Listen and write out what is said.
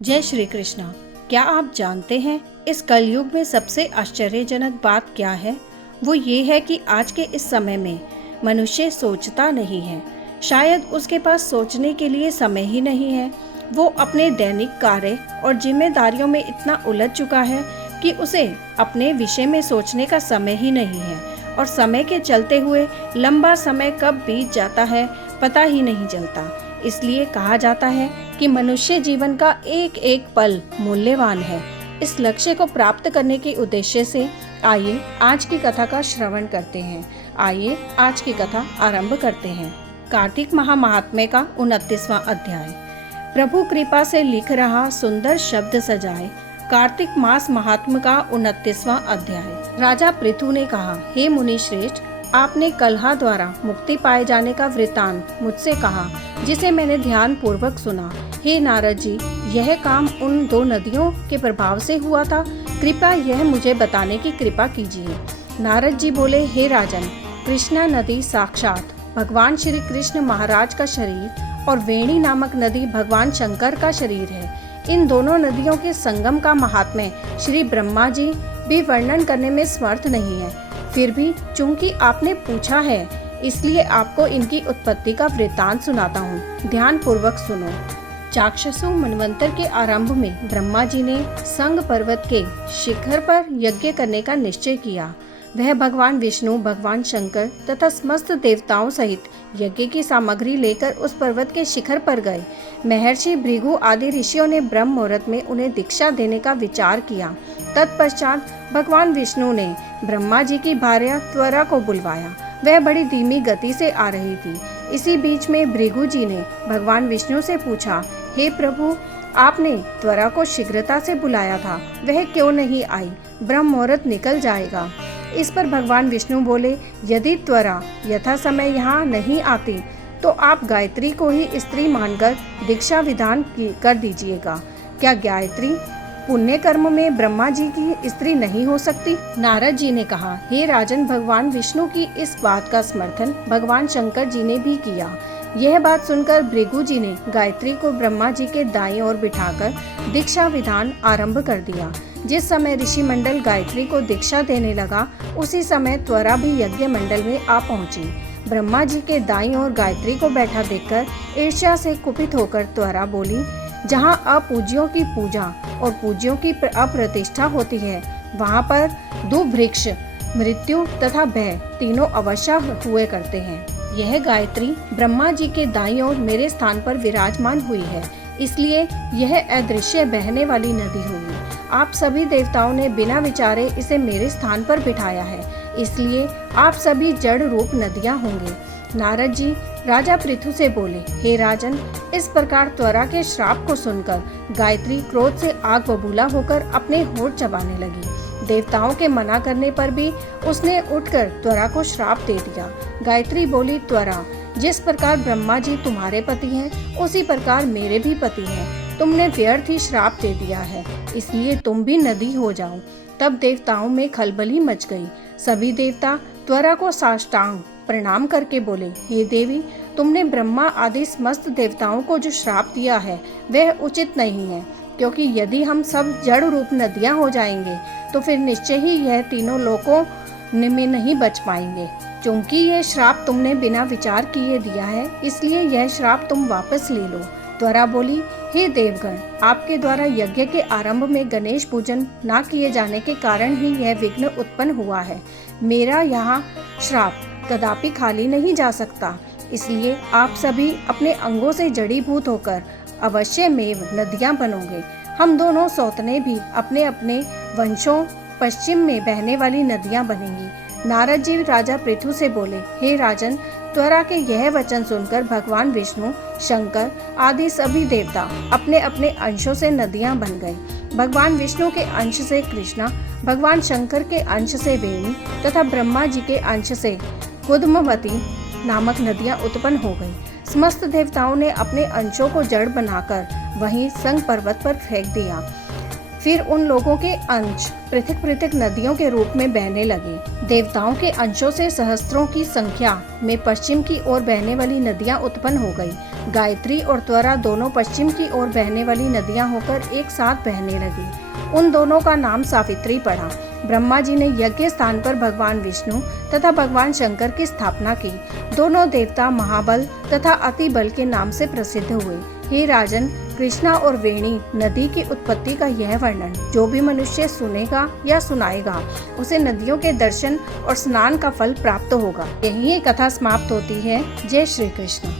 जय श्री कृष्णा। क्या आप जानते हैं इस कलयुग में सबसे आश्चर्यजनक बात क्या है? वो ये है कि आज के इस समय में मनुष्य सोचता नहीं है। शायद उसके पास सोचने के लिए समय ही नहीं है। वो अपने दैनिक कार्य और जिम्मेदारियों में इतना उलझ चुका है कि उसे अपने विषय में सोचने का समय ही नहीं है, और समय के चलते हुए लंबा समय कब बीत जाता है पता ही नहीं चलता। इसलिए कहा जाता है कि मनुष्य जीवन का एक एक पल मूल्यवान है। इस लक्ष्य को प्राप्त करने के उद्देश्य से आइए आज की कथा का श्रवण करते हैं। आइए आज की कथा आरंभ करते हैं। कार्तिक महात्म्य का 29वां अध्याय। प्रभु कृपा से लिख रहा सुंदर शब्द सजाए। कार्तिक मास महात्म्य का 29वां अध्याय। राजा पृथु ने कहा, हे मुनि श्रेष्ठ, आपने कलहा द्वारा मुक्ति पाए जाने का वृतांत मुझसे कहा, जिसे मैंने ध्यान पूर्वक सुना। हे नारद जी, यह काम उन दो नदियों के प्रभाव से हुआ था। कृपया यह मुझे बताने की कृपा कीजिए। नारद जी बोले, हे राजन, कृष्णा नदी साक्षात भगवान श्री कृष्ण महाराज का शरीर और वेणी नामक नदी भगवान शंकर का शरीर है। इन दोनों नदियों के संगम का महात्म्य श्री ब्रह्मा जी भी वर्णन करने में समर्थ नहीं है। फिर भी चूंकि आपने पूछा है, इसलिए आपको इनकी उत्पत्ति का वृत्तांत सुनाता हूँ। ध्यान पूर्वक सुनो। चाक्षसु मनवंतर के आरंभ में ब्रह्मा जी ने संग पर्वत के शिखर पर यज्ञ करने का निश्चय किया। वह भगवान विष्णु, भगवान शंकर तथा समस्त देवताओं सहित यज्ञ की सामग्री लेकर उस पर्वत के शिखर पर गए। महर्षि भृगु आदि ऋषियों ने ब्रह्म मुहूर्त में उन्हें दीक्षा देने का विचार किया। तत्पश्चात भगवान विष्णु ने ब्रह्मा जी की भार्या त्वरा को बुलवाया। वह बड़ी धीमी गति से आ रही थी। इसी बीच में भृगु जी ने भगवान विष्णु से पूछा, हे प्रभु, आपने त्वरा को शीघ्रता से बुलाया था, वह क्यों नहीं आई? ब्रह्म मुहूर्त निकल जाएगा। इस पर भगवान विष्णु बोले, यदि त्वरा यथा समय यहाँ नहीं आती तो आप गायत्री को ही स्त्री मानकर दीक्षा विधान कर दीजिएगा। क्या गायत्री पुण्य कर्म में ब्रह्मा जी की स्त्री नहीं हो सकती? नारद जी ने कहा, हे राजन, भगवान विष्णु की इस बात का समर्थन भगवान शंकर जी ने भी किया। यह बात सुनकर भृगु जी ने गायत्री को ब्रह्मा जी के दाईं ओर बिठाकर दीक्षा विधान आरंभ कर दिया। जिस समय ऋषि मंडल गायत्री को दीक्षा देने लगा, उसी समय त्वरा भी यज्ञ मंडल में आ पहुंची। ब्रह्मा जी के दाईं ओर गायत्री को बैठा देखकर ईर्ष्या से कुपित होकर त्वरा बोली, जहाँ अपूज्यों की पूजा और पूज्यों की अप्रतिष्ठा होती है, वहाँ पर दो वृक्ष, मृत्यु तथा भय तीनों अवश्य हुए करते हैं। यह गायत्री ब्रह्मा जी के दाईं ओर मेरे स्थान पर विराजमान हुई है, इसलिए यह अदृश्य बहने वाली नदी हुई। आप सभी देवताओं ने बिना विचारे इसे मेरे स्थान पर बिठाया है, इसलिए आप सभी जड़ रूप नदियां होंगे। नारद जी राजा पृथु से बोले, हे राजन, इस प्रकार त्वरा के श्राप को सुनकर गायत्री क्रोध से आग बबूला होकर अपने होठ चबाने लगी। देवताओं के मना करने पर भी उसने उठकर त्वरा को श्राप दे दिया। गायत्री बोली, त्वरा, जिस प्रकार ब्रह्मा जी तुम्हारे पति हैं, उसी प्रकार मेरे भी पति हैं। तुमने व्यर्थ ही श्राप दे दिया है, इसलिए तुम भी नदी हो जाओ। तब देवताओं में खलबली मच गई। सभी देवता त्वरा को साष्टांग प्रणाम करके बोले, हे देवी, तुमने ब्रह्मा आदि समस्त देवताओं को जो श्राप दिया है वह उचित नहीं है, क्योंकि यदि हम सब जड़ रूप नदियां हो जाएंगे तो फिर निश्चय ही यह तीनों लोकों में नहीं बच पाएंगे। क्योंकि यह श्राप तुमने बिना विचार किए दिया है, इसलिए यह श्राप तुम वापस ले लो। त्वरा बोली, हे देवगण, आपके द्वारा यज्ञ के आरंभ में गणेश पूजन न किए जाने के कारण ही यह विघ्न उत्पन्न हुआ है। मेरा यहाँ श्राप कदापि खाली नहीं जा सकता, इसलिए आप सभी अपने अंगों से जड़ीभूत होकर अवश्य मेव नदियां बनोगे। हम दोनों सौतने भी अपने अपने वंशों पश्चिम में बहने वाली नदियां बनेंगी। नारद जी राजा पृथु से बोले, हे राजन, त्वरा के यह वचन सुनकर भगवान विष्णु, शंकर आदि सभी देवता अपने अपने अंशों से नदियां बन गए। भगवान विष्णु के अंश से कृष्णा, भगवान शंकर के अंश से वेणी तथा ब्रह्मा जी के अंश से कुद्मवती नामक नदियां उत्पन्न हो गई। समस्त देवताओं ने अपने अंशों को जड़ बनाकर वहीं संग पर्वत पर फेंक दिया। फिर उन लोगों के अंश पृथक पृथक नदियों के रूप में बहने लगे। देवताओं के अंशों से सहस्त्रों की संख्या में पश्चिम की ओर बहने वाली नदियां उत्पन्न हो गई। गायत्री और त्वरा दोनों पश्चिम की ओर बहने वाली नदियां होकर एक साथ बहने लगी। उन दोनों का नाम सावित्री पड़ा। ब्रह्मा जी ने यज्ञ स्थान पर भगवान विष्णु तथा भगवान शंकर की स्थापना की। दोनों देवता महाबल तथा अति बल के नाम से प्रसिद्ध हुए। हे राजन, कृष्णा और वेणी नदी की उत्पत्ति का यह वर्णन जो भी मनुष्य सुनेगा या सुनाएगा उसे नदियों के दर्शन और स्नान का फल प्राप्त होगा। यही ये कथा समाप्त होती है। जय श्री कृष्ण।